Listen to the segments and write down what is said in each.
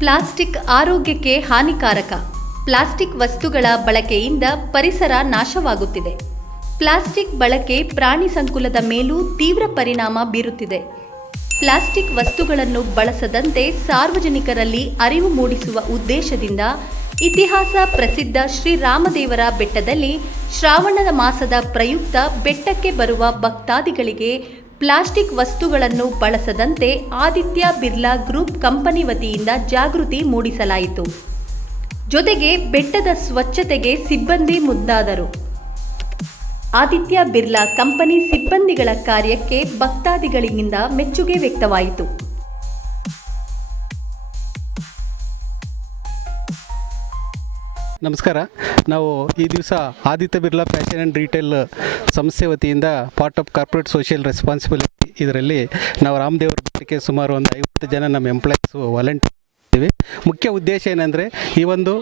Plastic ಆರೋಗ್ಯಕ್ಕೆ ಹಾನಿಕಾರಕ. Plastic ವಸ್ತುಗಳ ಬಳಕೆಯಿಂದ ಪರಿಸರ ನಾಶವಾಗುತ್ತಿದೆ. ಪ್ಲಾಸ್ಟಿಕ್ ಬಳಕೆ ಪ್ರಾಣಿ ಸಂಕುಲದ ಮೇಲೂ ತೀವ್ರ ಪರಿಣಾಮ ಬೀರುತ್ತಿದೆ. ಪ್ಲಾಸ್ಟಿಕ್ ವಸ್ತುಗಳನ್ನು ಬಳಸದಂತೆ ಸಾರ್ವಜನಿಕರಲ್ಲಿ ಅರಿವು ಮೂಡಿಸುವ ಉದ್ದೇಶದಿಂದ ಇತಿಹಾಸ ಪ್ರಸಿದ್ಧ ಶ್ರೀರಾಮದೇವರ ಬೆಟ್ಟದಲ್ಲಿ ಶ್ರಾವಣದ ಮಾಸದ ಪ್ರಯುಕ್ತ ಬೆಟ್ಟಕ್ಕೆ ಬರುವ ಭಕ್ತಾದಿಗಳಿಗೆ ಪ್ಲಾಸ್ಟಿಕ್ ವಸ್ತುಗಳನ್ನು ಬಳಸದಂತೆ ಆದಿತ್ಯ ಬಿರ್ಲಾ ಗ್ರೂಪ್ ಕಂಪನಿ ವತಿಯಿಂದ ಜಾಗೃತಿ ಮೂಡಿಸಲಾಯಿತು. ಜೊತೆಗೆ ಬೆಟ್ಟದ ಸ್ವಚ್ಛತೆಗೆ ಸಿಬ್ಬಂದಿ ಮುಂದಾದರು. ಆದಿತ್ಯ ಬಿರ್ಲಾ ಕಂಪನಿ ಸಿಬ್ಬಂದಿಗಳ ಕಾರ್ಯಕ್ಕೆ ಭಕ್ತಾದಿಗಳಿಂದ ಮೆಚ್ಚುಗೆ ವ್ಯಕ್ತವಾಯಿತು. ನಮಸ್ಕಾರ. ನಾವು ಈ ದಿವಸ Aditya Birla fashion and retail ಸಂಸ್ಥೆ ವತಿಯಿಂದ part of corporate social responsibility ಇದರಲ್ಲಿ ನಾವು ರಾಮದೇವರ ಬೆಟ್ಟಕ್ಕೆ ಸುಮಾರು ಒಂದು ಐವತ್ತು ಜನ ನಮ್ಮ ಎಂಪ್ಲಾಯೀಸು ವಾಲಂಟಿಯರ್ ಮುಖ್ಯ ಉದ್ದೇಶ ಏನಂದರೆ, ಈ ಒಂದು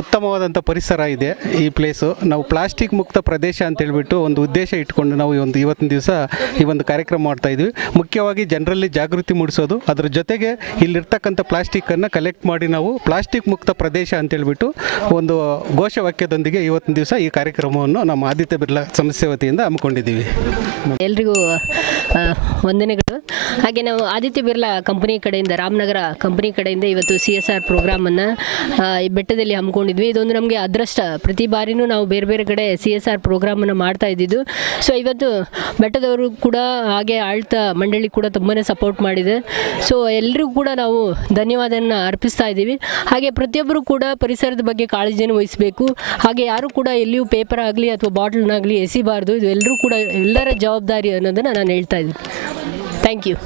ಉತ್ತಮವಾದಂಥ ಪರಿಸರ ಇದೆ ಈ ಪ್ಲೇಸು ನಾವು ಪ್ಲಾಸ್ಟಿಕ್ ಮುಕ್ತ ಪ್ರದೇಶ ಅಂತ ಹೇಳಿಬಿಟ್ಟು ಒಂದು ಉದ್ದೇಶ ಇಟ್ಕೊಂಡು ನಾವು ಈ ಒಂದು ಇವತ್ತಿನ ದಿವಸ ಈ ಒಂದು ಕಾರ್ಯಕ್ರಮ ಮಾಡ್ತಾ ಇದ್ವಿ. ಮುಖ್ಯವಾಗಿ ಜನರಲ್ಲಿ ಜಾಗೃತಿ ಮೂಡಿಸೋದು, ಅದ್ರ ಜೊತೆಗೆ ಇಲ್ಲಿರ್ತಕ್ಕಂಥ ಪ್ಲಾಸ್ಟಿಕ್ಕನ್ನು ಕಲೆಕ್ಟ್ ಮಾಡಿ ನಾವು ಪ್ಲಾಸ್ಟಿಕ್ ಮುಕ್ತ ಪ್ರದೇಶ ಅಂತ ಹೇಳಿಬಿಟ್ಟು ಒಂದು ಘೋಷವಾಕ್ಯದೊಂದಿಗೆ ಇವತ್ತಿನ ದಿವಸ ಈ ಕಾರ್ಯಕ್ರಮವನ್ನು ನಮ್ಮ ಆದಿತ್ಯ ಬಿರ್ಲಾ ಸಂಸ್ಥೆ ವತಿಯಿಂದ ಹಮ್ಮಿಕೊಂಡಿದ್ದೀವಿ. ಎಲ್ರಿಗೂ ವಂದನೆಗಳು. ಹಾಗೆ ನಾವು ಆದಿತ್ಯ ಬಿರ್ಲಾ ಕಂಪನಿ ಕಡೆಯಿಂದ, ರಾಮನಗರ ಕಂಪನಿ ಕಡೆಯಿಂದ ಇವತ್ತು ಸಿ ಎಸ್ ಆರ್ ಪ್ರೋಗ್ರಾಮನ್ನು ಈ ಬೆಟ್ಟದಲ್ಲಿ ಹಮ್ಮಿಕೊಂಡಿದ್ವಿ. ಇದೊಂದು ನಮಗೆ ಅದೃಷ್ಟ. ಪ್ರತಿ ಬಾರಿನೂ ನಾವು ಬೇರೆ ಬೇರೆ ಕಡೆ ಸಿ ಎಸ್ ಆರ್ ಪ್ರೋಗ್ರಾಮನ್ನು ಮಾಡ್ತಾ ಇದ್ದಿದ್ದು. ಸೊ ಇವತ್ತು ಬೆಟ್ಟದವರು ಕೂಡ ಹಾಗೆ ಆಳ್ತ ಮಂಡಳಿ ಕೂಡ ತುಂಬಾ ಸಪೋರ್ಟ್ ಮಾಡಿದೆ. ಸೊ ಎಲ್ಲರಿಗೂ ಕೂಡ ನಾವು ಧನ್ಯವಾದನ ಅರ್ಪಿಸ್ತಾ ಇದ್ದೀವಿ. ಹಾಗೆ ಪ್ರತಿಯೊಬ್ಬರು ಕೂಡ ಪರಿಸರದ ಬಗ್ಗೆ ಕಾಳಜಿಯನ್ನು ವಹಿಸಬೇಕು. ಹಾಗೆ ಯಾರು ಕೂಡ ಎಲ್ಲಿಯೂ ಪೇಪರ್ ಆಗಲಿ ಅಥವಾ ಬಾಟ್ಲನ್ನಾಗಲಿ ಎಸಿಬಾರ್ದು. ಇದು ಎಲ್ಲರೂ ಕೂಡ ಎಲ್ಲರ ಜವಾಬ್ದಾರಿ ಅನ್ನೋದನ್ನು ನಾನು ಹೇಳ್ತಾ ಇದ್ದೀನಿ. ಥ್ಯಾಂಕ್ ಯು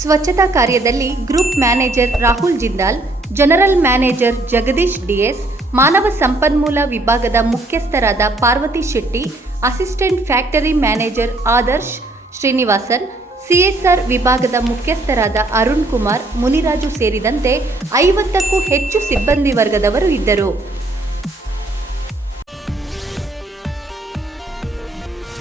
ಸ್ವಚ್ಛತಾ ಕಾರ್ಯದಲ್ಲಿ group manager Rahul Jindal, general manager Jagadish D S, ಮಾನವ ಸಂಪನ್ಮೂಲ ವಿಭಾಗದ ಮುಖ್ಯಸ್ಥರಾದ Parvathi Shetty, assistant factory manager Adarsh Srinivasan, C S R ವಿಭಾಗದ ಮುಖ್ಯಸ್ಥರಾದ ಅರುಣ್ ಕುಮಾರ್, ಮುನಿರಾಜು ಸೇರಿದಂತೆ ಐವತ್ತಕ್ಕೂ ಹೆಚ್ಚು ಸಿಬ್ಬಂದಿ ವರ್ಗದವರು ಇದ್ದರು.